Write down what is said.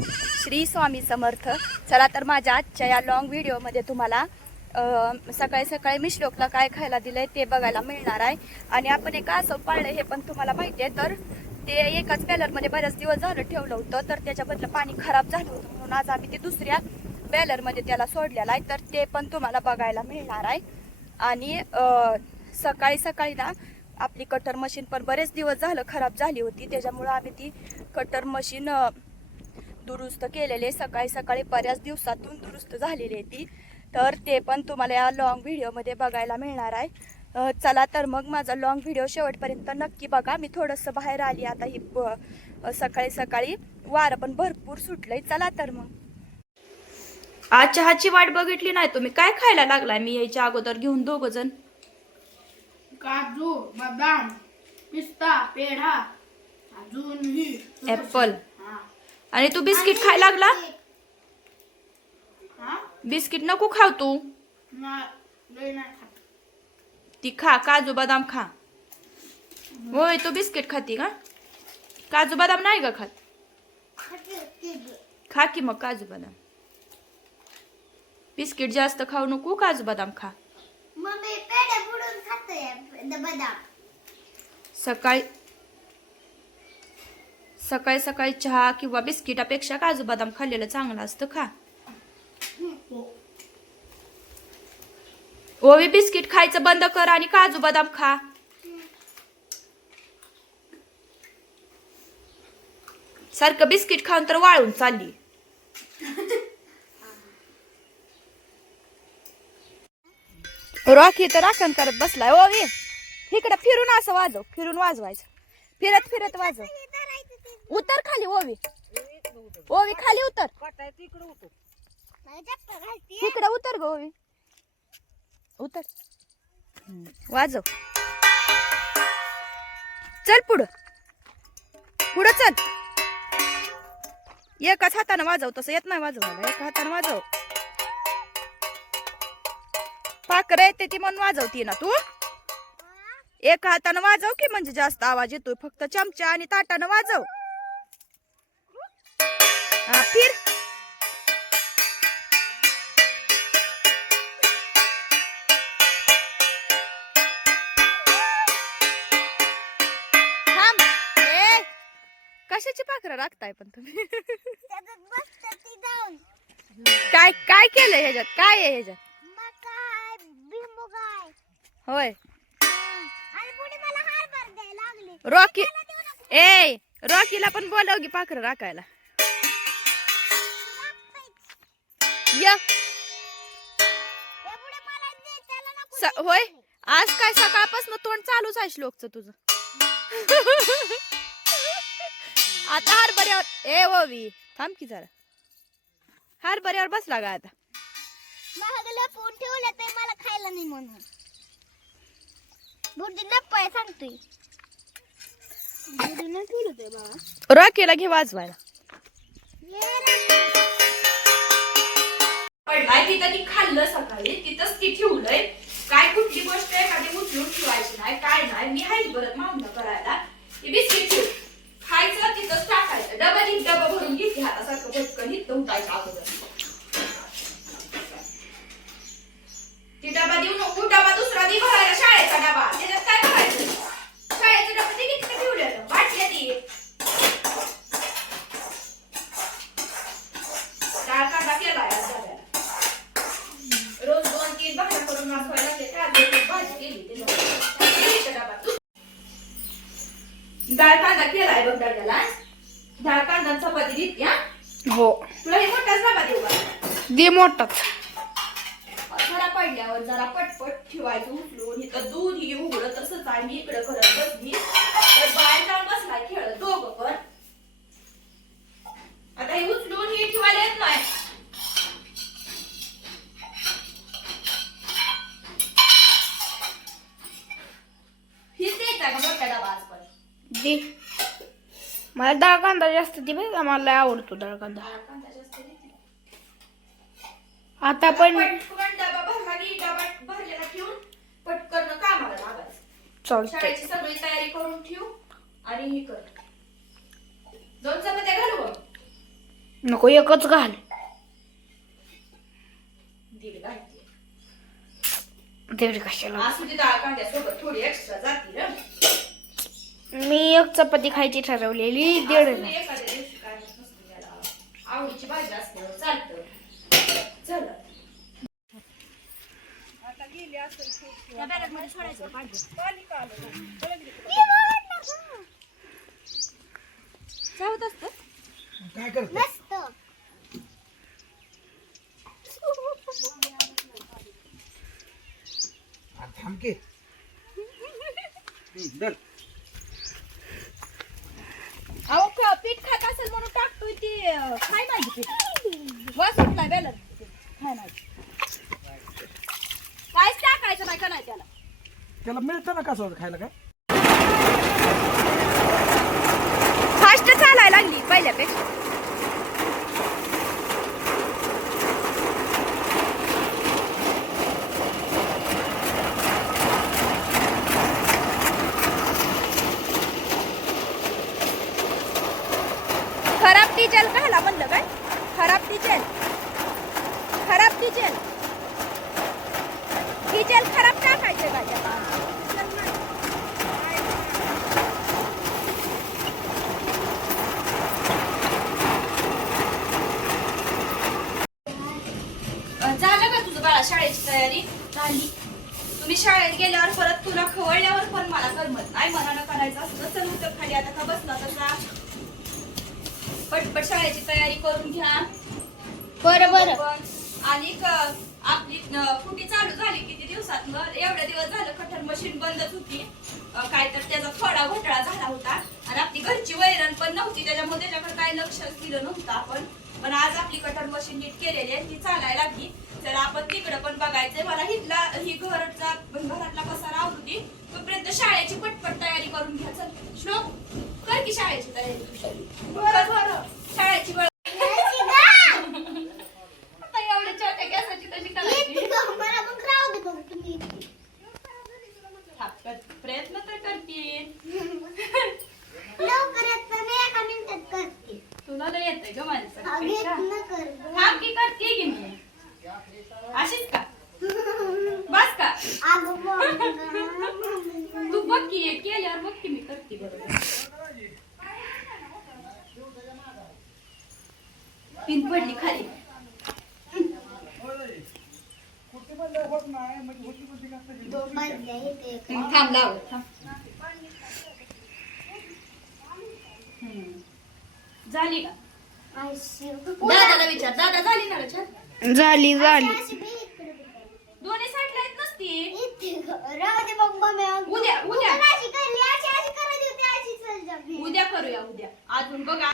श्री स्वामी समर्थ. चला तर माझ्या आजच्या या लॉंग व्हिडिओमध्ये तुम्हाला सकाळी सकाळी मी श्लोकला काय खायला दिलंय ते बघायला मिळणार आहे. आणि आपण एक असं पाळलंय हे पण तुम्हाला माहिती आहे. तर ते एकाच बॅलरमध्ये बरेच दिवस झालं ठेवलं होतं, तर त्याच्याबद्दल पाणी खराब झालं होतं, म्हणून आज आम्ही ते दुसऱ्या बॅलरमध्ये त्याला सोडलेलं आहे. तर ते पण तुम्हाला बघायला मिळणार आहे. आणि सकाळी सकाळी ना आपली कटर मशीन पण बरेच दिवस झालं खराब झाली होती, त्याच्यामुळं आम्ही ती कटर मशीन दुरुस्त केलेले. सकाळी सकाळी बऱ्याच दिवसातून दुरुस्त झालेली आहे ती. तर ते पण तुम्हाला या लॉंग व्हिडिओमध्ये बघायला मिळणार आहे. चला तर मग माझा लॉंग व्हिडिओ शेवटपर्यंत नक्की बघा. मी थोडंसं बाहेर आली आता ही सकाळी सकाळी वारं पण भरपूर सुटलंय. चला तर मग आज चहाची वाट बघितली नाही तुम्ही. काय खायला लागलाय मी यायच्या अगोदर घेऊन दोघ जण? काजू, बदाम, पिस्ता, पेढा, अजून ही ऍपल. आणि तू बिस्किट खायला लागला? बिस्किट नको खाऊ तू. ती खा, काजू बदाम खा. होय तू बिस्किट खाती का? काजू बदाम नाही का खात? खा की मग काजू बदाम. बिस्किट जास्त खाऊ नको, काजू बदाम खा. सकाळी सकाळी सकाळी चहा किंवा बिस्किटापेक्षा काजू बदाम खाल्लेलं चांगलं असतं. खा. ओवी बिस्किट खायचं बंद कर आणि काजू बदाम खा. सारखं बिस्किट खाऊन तर वाळून चालली. रॉकी तर राखण करत बसलाय. ओवी इकडे फिरून असं वाजव, फिरून वाजवायचं, फिरत फिरत वाजव. उतर खाली ओवी. ओवी खाली उतर. इकडे उतर ग ओवी. उतर. वाजव. चल पुढं पुढं चल. एकाच हाताने वाजव, तसं येत नाही वाजवायला. एका हाताने वाजव. पाखरं येते ती म्हणून वाजवती ना तू. एका हाताने वाजव की म्हणजे जास्त आवाज येतोय. फक्त चमचा आणि ताटानं वाजव. हा फिर. थांब. ए कशाची पाखरं राखताय पण तुम्ही? काय काय केलंय ह्याच्यात? काय आहे ह्याच्यात? होय. रॉकी ए रॉकीला पण बोलव की पाखरं राखायला. होय आज काय सकाळपासून तोंड चालूच आहे श्लोकचं तुझं. आता हरभऱ्यावर ए ओवी थांब की जरा. हरभऱ्यावर बसला का आता? ठेवलं ते मला खायला नाही म्हणून. सांगतोय रॉकीला घे वाजवायला. पडलाय तिथं ती खाल्लं सकाळी तिथंच ती ठेवलंय. काय कुठली गोष्ट एखादी उचलून ठेवायची नाही काय नाही. मी हाय परत मागणं करायला. ती बिस्किट ठेव खायचं तिथंच टाकायचं. डबा भरून घेतली हातासारखं पटकन इथं उठायच्या अगोदर. ती डबा देऊ नको. डबा दुसरा दे भरायला शाळेचा डबा. त्याच्यात काय करायचं? शाळेचा डबा ते किती ठेवलेलं वाटल्या ती. डाळ कांदा केलाय आज डब्याला. रोज 2-3 भाज्या करून वाचवायला लागते. काय भाजी केली त्याच्या डबा. डाळ कांदा केलाय बघ डब्याला. डाळ कांदा चपाती देते. हा हो. तुला हे मोठाच डबा देऊ का? दे मोठाच. जरा पडल्यावर जरा पटपट ठेवायचं उचलून. इथं दूध ही उघडं तसंच आहे. मी इकडे करत बसली तर बाहेर जाऊन बसलाय खेळत दोघं पण. आता हे उचलून ही ठेवायला येत नाही. हीच द्यायचा का मोठा डबा आज पण? दे. मला डाळ कांदा जास्त दे बरं का. मला आवडतो डाळ कांदा. आता पण डबा भरला की डबा भरलेला ठेवून पटकन कामाला लागायचं. शाळेची सगळी तयारी करून ठेवू आणि हे कर. 2 चपात्या घालू. नको एकच घाल. दीड घालते. तेवढी कशाला. असू दे डाळ कांद्यासोबत थोडी एक्स्ट्रा जाते रे. मी एक चपाती खायची ठरवलेली. दीड असू दे, एखाद्या दिवशी काय नसतं त्याला. आवडीची भाजी असल्यावर चालतं. चला आता गेली असेल त्या बॅगमध्ये सोडायचं पाहिजे. चावत असतं काय करत थांबके अहो पीठ खात असेल म्हणून टाकतोय ती खाय माझी पीठ बस उठला बेलर खाय माझी काहीच टाकायचं नाही का नाही त्याला त्याला मिळतं ना कसं खायला काय फास्ट चालायला लागली पहिल्यापेक्षा खराब डिझेल घाला म्हणलं काय खराब डिझेल खराब टाकायचे का झालं का तुझं बाळा शाळेची तयारी झाली तुम्ही शाळेत गेल्यावर परत तुला खवळल्यावर पण मला करमत नाही मनानं करायचं असतं चल उतर खाली आता का बसला तसा पटपट शाळेची तयारी करून घ्या बरं. आणि आपली कुटी चालू झाली किती दिवसात एवढ्या दिवस झालं कटर मशीन बंदच होती काय तर त्याचा थोडा घोटाळा झाला होता आणि आपली घरची वैरण पण नव्हती त्याच्यामुळे त्याच्याकडे काय लक्षच दिलं नव्हतं आपण पण आज आपली कटर मशीन नीट केलेली आहे ती चालायला लागली तर आपण तिकडे पण बघायचंय मला ही घरातला पसारा आवडती तोपर्यंत शाळेची पटपट तयारी करून घ्या चल श्लोक कर की शाळेची तयारी शाळेची वेळ आता एवढ्या छोट्या गॅसाची कशी करायची प्रयत्न तर करतील तुला तर येतंय ग माझ्या की करते की मी अशीच का बस का तू बघ की केल्यावर बघ की मी करते बरोबर पिन पडली खाली थांब लाव थांब झाली का दादाला विचार दादा झाली ना ग छान झाली दोन्ही साईडला येत नसती उद्या उद्या करूया उद्या अजून बघा